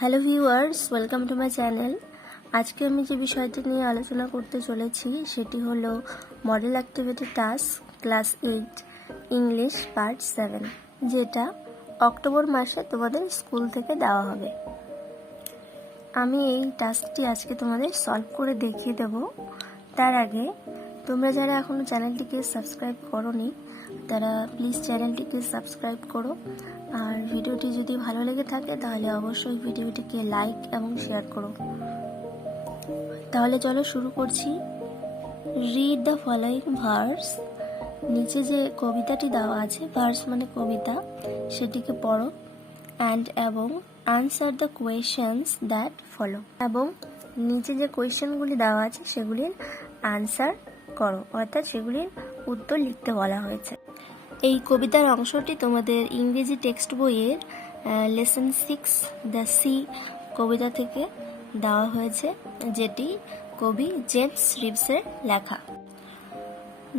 Hello viewers, welcome to my channel. আজকে আমি যে বিষয়টি নিয়ে আলোচনা করতে চলেছি সেটি হলো model activity task class 8 English part 7, যেটা অক্টোবর মাসে তোমাদের স্কুল থেকে দেওয়া হবে। আমি এই টাস্কটি আজকে তোমাদের সলভ করে দেখিয়ে দেব। তার আগে তোমরা যারা এখনও চ্যানেলটিকে সাবস্ক্রাইব করোনি তারা প্লিজ চ্যানেলটিকে সাবস্ক্রাইব করো, আর ভিডিওটি যদি ভালো লেগে থাকে তাহলে অবশ্যই ভিডিওটিকে লাইক এবং শেয়ার করো। তাহলে চলো শুরু করছি। Read the following verse. নিচে যে কবিতাটি দেওয়া আছে, ভার্স মানে কবিতা, সেটিকে পড়ো। অ্যান্ড এবং answer the questions that follow. এবং নিচে যে কোয়েশ্চেনগুলি দেওয়া আছে সেগুলির আনসার করো, অর্থাৎ সেগুলির উত্তর লিখতে বলা হয়েছে। এই কবিতার অংশটি তোমাদের ইংরেজি টেক্সট বইয়ের লেসন 6 দ্য সি কবিতা থেকে দেওয়া হয়েছে, যেটি কবি জেমস রিভসের লেখা।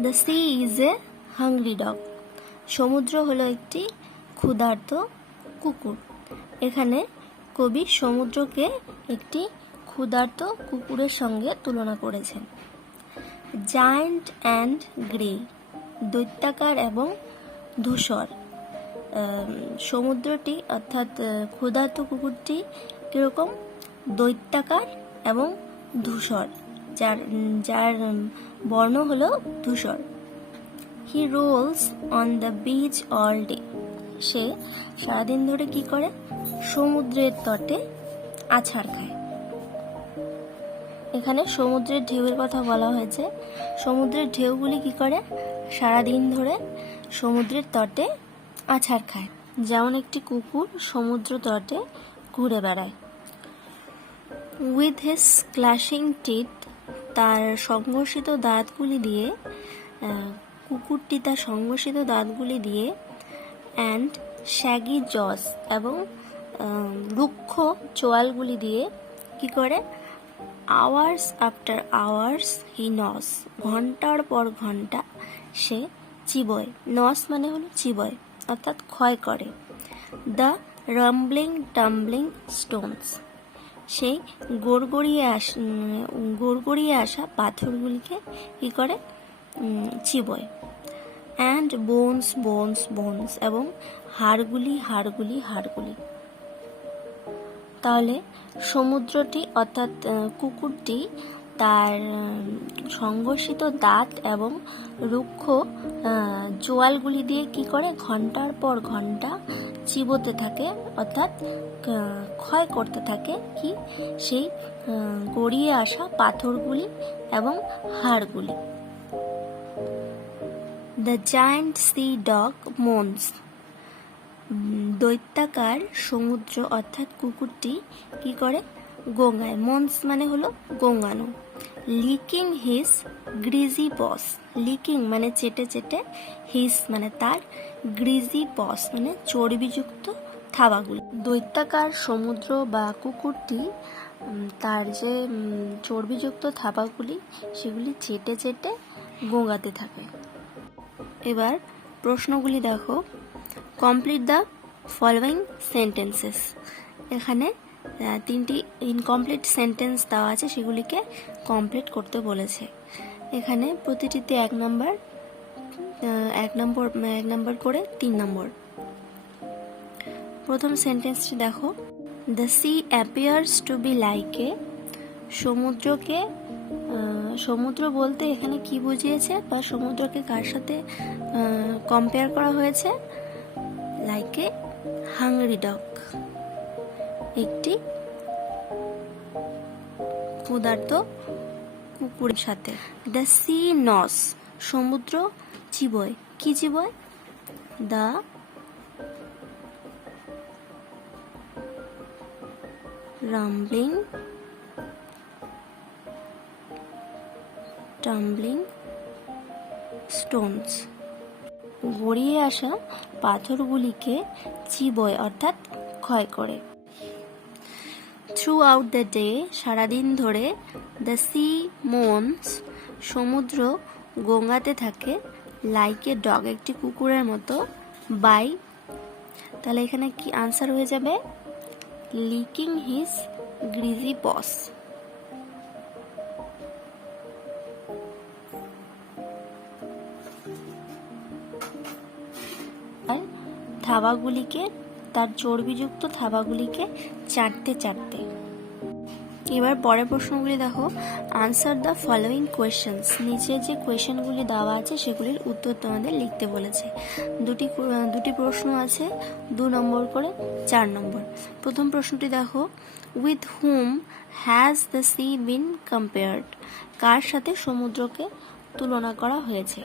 The sea is a hungry dog. সমুদ্র হলো একটি ক্ষুধার্ত কুকুর। এখানে কবি সমুদ্রকে একটি ক্ষুধার্ত কুকুরের সঙ্গে তুলনা করেছেন। জায়ান্ট অ্যান্ড গ্রে, দৈত্যাকার এবং ধূসর। সমুদ্রটি অর্থাৎ ক্ষুধার্ত কুকুরটি কীরকম? দৈত্যাকার এবং ধূসর, যার বর্ণ হলো ধূসর। He rolls on the beach all day. সে সারাদিন ধরে কি করে? সমুদ্রের তটে আছাড় খায়। এখানে সমুদ্রের ঢেউয়ের কথা বলা হয়েছে। সমুদ্রের ঢেউগুলি কি করে? সারাদিন ধরে সমুদ্রের তটে আছাড় খায়, যেমন একটি কুকুর সমুদ্র তটে ঘুরে বেড়ায়। উইথ হিজ ক্ল্যাশিং টিথ, তার সংঘর্ষিত দাঁতগুলি দিয়ে, কুকুরটি তার সংঘর্ষিত দাঁতগুলি দিয়ে, অ্যান্ড শ্যাগি জস, এবং রুক্ষ চোয়ালগুলি দিয়ে কি করে? আওয়ার্স আফটার আওয়ার্স হি নস, ঘন্টার পর ঘন্টা সে চিবোয়। নস মানে হলো চিবোয়, অর্থাৎ ক্ষয় করে। দ্য রাম্বলিং টাম্বলিং স্টোনস, সেই গড়গড়িয়ে আসা পাথরগুলিকে কি করে? চিবোয়। অ্যান্ড বোনস বোনস বোনস, এবং হাড়গুলি। তাহলে সমুদ্রটি অর্থাৎ কুকুরটি তার সংঘর্ষিত দাঁত এবং রুক্ষ চোয়ালগুলি দিয়ে কি করে? ঘন্টার পর ঘন্টা চিবোতে থাকে, অর্থাৎ ক্ষয় করতে থাকে কি? সেই গড়িয়ে আসা পাথরগুলি এবং হাড়গুলি। The giant sea dog moans. দৈত্যাকার সমুদ্র অর্থাৎ কুকুরটি কি করে? গোঙায়। মোনস মানে হলো গোঙানো। Licking his greasy paws. Licking মানে চেটে চেটে, হিজ মানে তার, গ্রিজি পস মানে চর্বিযুক্ত থাবাগুলি। দৈত্যাকার সমুদ্র বা কুকুরটি তার যে চর্বিযুক্ত থাবাগুলি সেগুলি চেটে চেটে গোঙাতে থাকে। এবার প্রশ্নগুলি দেখো। Complete the following sentences. এখানে 3টি ইনকমপ্লিট সেন্টেন্স দেওয়া আছে, সেগুলিকে কমপ্লিট করতে বলেছে। এখানে প্রতিটিতে 1 নম্বর করে 3 নম্বর। প্রথম সেন্টেন্সটি দেখো। The sea appears to be like a. সমুদ্র বলতে এখানে কি বুঝিয়েছে, বা সমুদ্রকে কার সাথে কম্পেয়ার করা হয়েছে? লাইক এ হাংরি ডগ, একটি ক্ষুধার্ত কুকুরের সাথে। দ্য সি নস, সমুদ্র চিবোয়। কি চিবোয়? দ্য রাম্বলিং টাম্বলিং স্টোনস, গড়িয়ে আসা পাথরগুলিকে চিবোয়, অর্থাৎ ক্ষয় করে। থ্রু আউট দ্য ডে, সারাদিন ধরে। দ্য সি মোনস, সমুদ্র গোঙাতে থাকে। লাইক এ ডগ, একটি কুকুরের মতো। বাই, তাহলে এখানে কি আনসার হয়ে যাবে? licking his greasy paws. আর থাবাগুলিকে, তার চর্বিযুক্ত থাবাগুলিকে চাটতে চাটতে। এবার পরের প্রশ্নগুলি দেখো, আনসার দ্য ফলোয়িং কোয়েশ্চেন্স। নিচে যে কোয়েশ্চেনগুলি দেওয়া আছে সেগুলির উত্তর তোমাদের লিখতে বলেছে। দুটি প্রশ্ন আছে, 2 নম্বর করে 4 নম্বর। প্রথম প্রশ্নটি দেখো, with whom has the sea been compared. কার সাথে সমুদ্রকে তুলনা করা হয়েছে?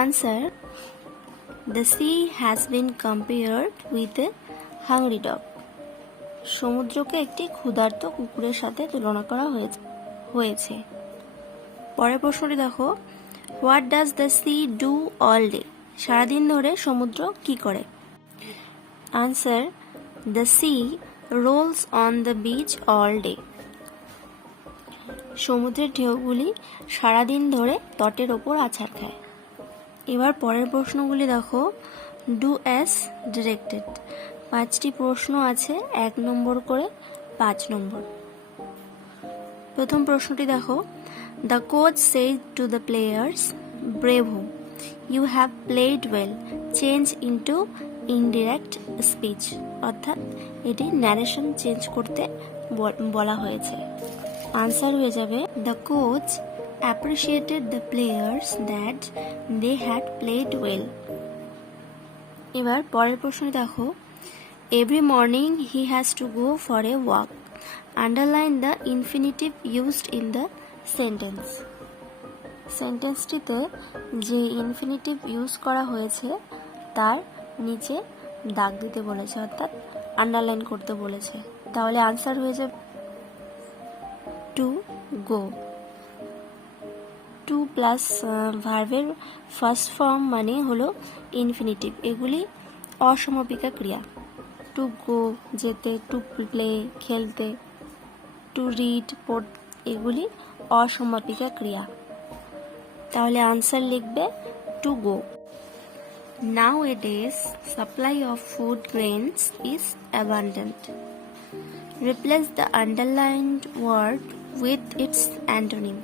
Answer, the sea has been compared with a hungry dog. সমুদ্রকে একটি ক্ষুধার্ত কুকুরের সাথে তুলনা করা হয়েছে। পরের প্রশ্নটি দেখো, what does the sea do all day. সারাদিন ধরে সমুদ্র কি করে? Answer, the sea rolls on the beach all day. সমুদ্রের ঢেউগুলি সারাদিন ধরে তটের ওপর আছাড় খায়। এবার পরের প্রশ্নগুলি দেখো, ডু অ্যাজ ডিরেক্টেড। 5টি প্রশ্ন আছে, 1 নম্বর করে 5 নম্বর। প্রথম প্রশ্নটি দেখো, the coach said to the players, bravo, you have played well, change into indirect speech. অর্থাৎ এটি ন্যারেশন চেঞ্জ করতে বলা হয়েছে। আনসার হয়ে যাবে, the coach appreciated the players that they had played well. এবার পরের প্রশ্নটি দেখো, every morning he has to go for a walk. Underline the infinitive used in the sentence. সেন্টেন্সটিতে যে ইনফিনিটিভ ইউজ করা হয়েছে তার নিচে দাগ দিতে বলেছে, অর্থাৎ আন্ডারলাইন করতে বলেছে। তাহলে আনসার হয়ে যাবে টু গো। টু প্লাস ভার্বের ফার্স্ট ফর্ম মানে হলো ইনফিনিটিভ। এগুলি অসমাপিকা ক্রিয়া। টু গো যেতে, টু প্লে খেলতে, টু রিড পড়, এগুলি অসমাপিকা ক্রিয়া। তাহলে আনসার লিখবে to go. Nowadays, supply of food grains is abundant. Replace the underlined word with its antonym.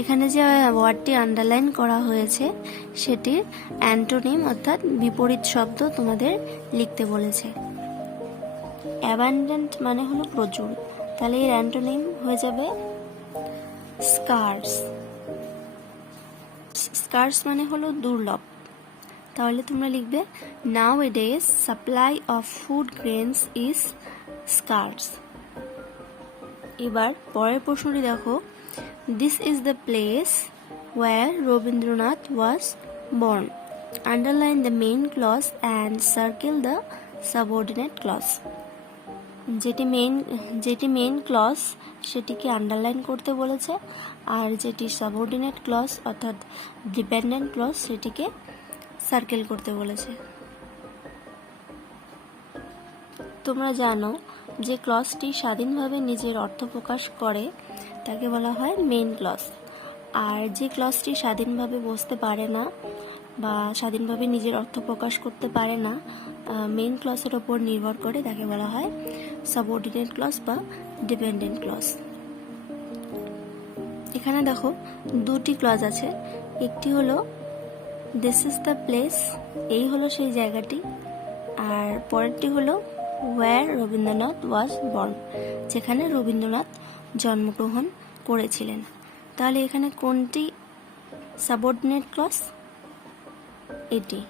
এখানে যে ওয়ার্ডটি আন্ডারলাইন করা হয়েছে সেটির অ্যান্টোনিম অর্থাৎ বিপরীত শব্দ তোমাদের লিখতে বলেছে। অ্যাবান্ডেন্ট মানে হলো প্রচুর, তাহলে এর অ্যান্টোনিম হয়ে যাবে স্কার্স। স্কার্স মানে হলো দুর্লভ, তাহলে তোমরা লিখবে nowadays supply of food grains is scarce. এবার পরের প্রশ্নটি দেখো, this is the place where Rabindranath was born. Underline the main clause and circle the subordinate clause. যেটি মেইন ক্লজ সেটিকে আন্ডারলাইন করতে বলেছে, আর যেটি সাবঅর্ডিনেট ক্লজ অর্থাৎ ডিপেন্ডেন্ট ক্লজ সেটিকে সার্কেল করতে বলেছে। তোমরা জানো যে ক্লজটি স্বাধীনভাবে নিজের অর্থ প্রকাশ করে তাকে বলা হয় মেইন ক্লজ, আর যে ক্লজটি স্বাধীনভাবে বসতে পারে না বা স্বাধীনভাবে নিজের অর্থ প্রকাশ করতে পারে না, মেইন ক্লজের ওপর নির্ভর করে, তাকে বলা হয় সাবঅর্ডিনেট ক্লজ বা ডিপেন্ডেন্ট ক্লজ। এখানে দেখো 2টি ক্লজ আছে, একটি হলো দিস ইজ দ্য প্লেস, এই হলো সেই জায়গাটি, আর পরেরটি হলো ওয়্যার রবীন্দ্রনাথ ওয়াজ বর্ন, যেখানে রবীন্দ্রনাথ জন্মগ্রহণ করেছিলেন। তাহলে এখানে কোনটি সাবঅর্ডিনেট ক্লজ? এটি,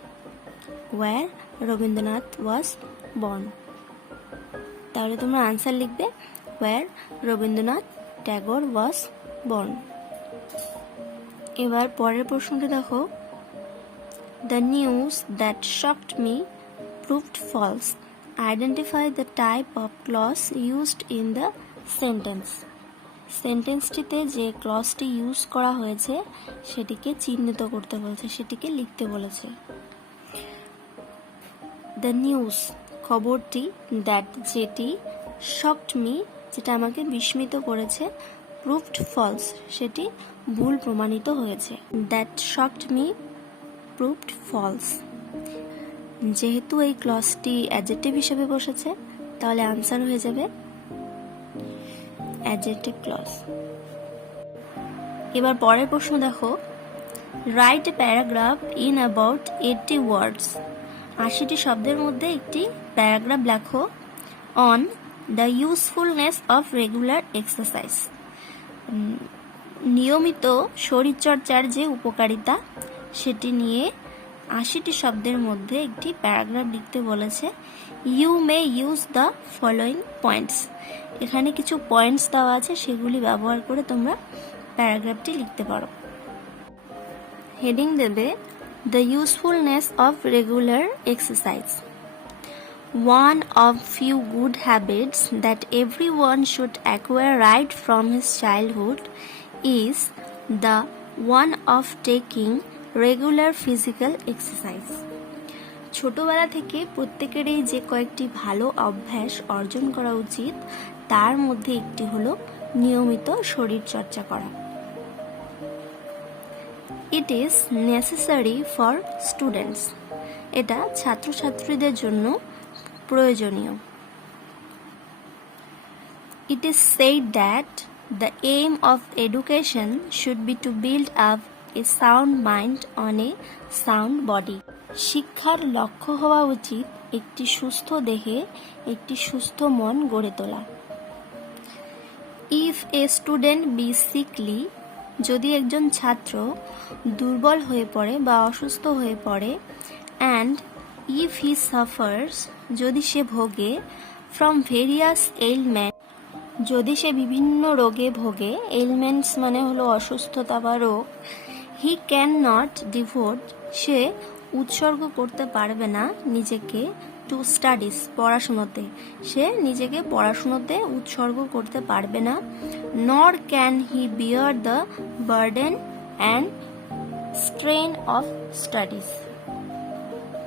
ওয়্যার রবীন্দ্রনাথ ওয়াজ বর্ন। তাহলে তোমরা আনসার লিখবে where Rabindranath Tagore was born. এবার পরের প্রশ্নটি দেখো, the news that shocked me proved false. Identify the type of clause used in the sentence. সেন্টেন্সটিতে যে ক্লজটি ইউজ করা হয়েছে সেটিকে চিহ্নিত করতে বলেছে, সেটিকে লিখতে বলেছে। দ্য নিউজ খবরটি, দ্যাট যেটি, শকড মি যেটা আমাকে বিস্মিত করেছে, প্রুভড ফলস সেটি ভুল প্রমাণিত হয়েছে। That shocked me proved false. যেহেতু এই ক্লজটি অ্যাডজেক্টিভ হিসেবে বসেছে, তাহলে আনসার হয়ে যাবে অ্যাডজেক্টিভ ক্লজ। এবার পরের প্রশ্ন দেখো, write a paragraph in about 80 ওয়ার্ডস। 80টি শব্দের মধ্যে একটি প্যারাগ্রাফ লেখো on the usefulness of regular exercise. নিয়মিত শরীরচর্চার যে উপকারিতা সেটি নিয়ে 80টি শব্দের মধ্যে একটি প্যারাগ্রাফ লিখতে বলেছে। You may use the following points. এখানে কিছু পয়েন্টস দেওয়া আছে, সেগুলি ব্যবহার করে তোমরা প্যারাগ্রাফটি লিখতে পারো। হেডিং দেবে the usefulness of regular exercise. One of few good habits that everyone should acquire right from his childhood is the one of taking regular physical exercise. ছোটবেলা থেকে প্রত্যেকেরই যে কয়েকটি ভালো অভ্যাস অর্জন করা উচিত, তার মধ্যে একটি হলো নিয়মিত শরীর চর্চা করা। It is necessary for students. এটা ছাত্রছাত্রীদের জন্য প্রয়োজনীয়। It is said that the aim of education should be to build up a sound mind on a sound body. শিক্ষার লক্ষ্য হওয়া উচিত একটি সুস্থ দেহে একটি সুস্থ মন গড়ে তোলা। If a student be sickly, যদি একজন ছাত্র দুর্বল হয়ে পড়ে বা অসুস্থ হয়ে পড়ে, and if he suffers, যদি সে ভোগে, from various ailments, যদি সে বিভিন্ন রোগে ভোগে, ailments মানে হলো অসুস্থতা বা রোগ, he cannot devote, সে উৎসর্গ করতে পারবে না নিজেকে টু স্টাডিজ, পড়াশুনোতে, সে নিজেকে পড়াশুনোতে উৎসর্গ করতে পারবে না। nor can he bear the burden and strain of studies,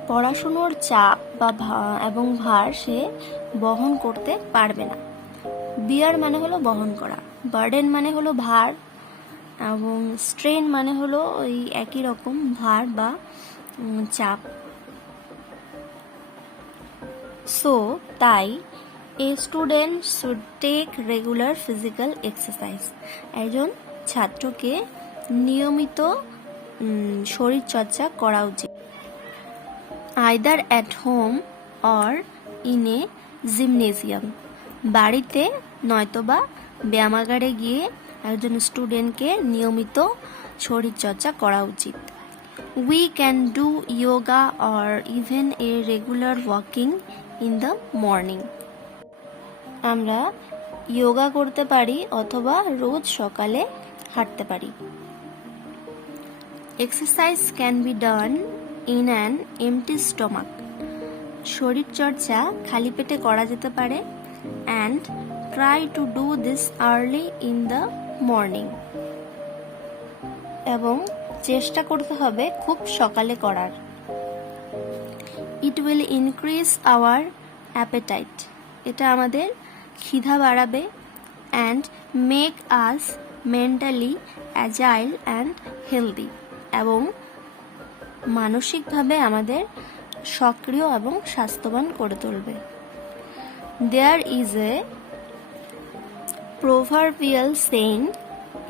পড়াশুনোর চাপ বা এবং ভার সে বহন করতে পারবে না। বিয়ার মানে হলো বহন করা, বার্ডেন মানে হলো ভার, এবং স্ট্রেন মানে হলো ওই একই রকম ভার বা চাপ। সো তাই a student should take regular physical exercise, একজন ছাত্রকে নিয়মিত শরীরচর্চা করা উচিত। Either at home or in a gymnasium, বাড়িতে নয়তোবা ব্যায়ামাগারে গিয়ে একজন স্টুডেন্টকে নিয়মিত শরীরচর্চা করা উচিত। We can do yoga or even a regular walking in the morning, আমরা যোগা করতে পারি অথবা রোজ সকালে হাঁটতে পারি। Exercise can be done in an empty stomach, শরীরচর্চা খালি পেটে করা যেতে পারে। And try to do this early in the morning, এবং চেষ্টা করতে হবে খুব সকালে করার। It will increase our appetite, এটা আমাদের খিদা বাড়াবে। And make us mentally agile and healthy, এবং মানসিকভাবে আমাদের সক্রিয় এবং স্বাস্থ্যবান করে তুলবে। দেয়ার ইজ এ প্রোভার্বিয়াল সেইং,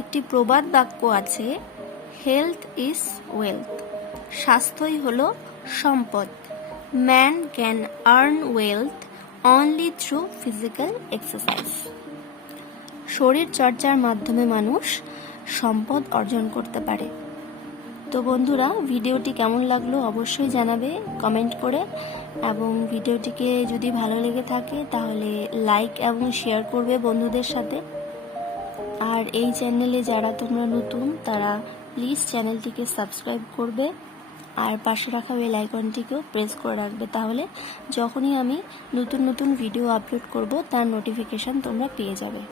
একটি প্রবাদ বাক্য আছে, হেলথ ইজ ওয়েলথ, স্বাস্থ্যই হলো সম্পদ। Man can earn wealth only through physical exercise, শরীর চর্চার মাধ্যমে মানুষ সম্পদ অর্জন করতে পারে। তো বন্ধুরা, ভিডিওটি কেমন লাগলো অবশ্যই জানাবে কমেন্ট করে, এবং ভিডিওটিকে যদি ভালো লেগে থাকে তাহলে লাইক এবং শেয়ার করবে বন্ধুদের সাথে। আর এই চ্যানেলে যারা তোমরা নতুন, তারা প্লিজ চ্যানেলটিকে সাবস্ক্রাইব করবে, আর পাশে রাখা বেল আইকনটিকেও প্রেস করে রাখবে, তাহলে যখনই আমি নতুন নতুন ভিডিও আপলোড করব তার নোটিফিকেশন তোমরা পেয়ে যাবে।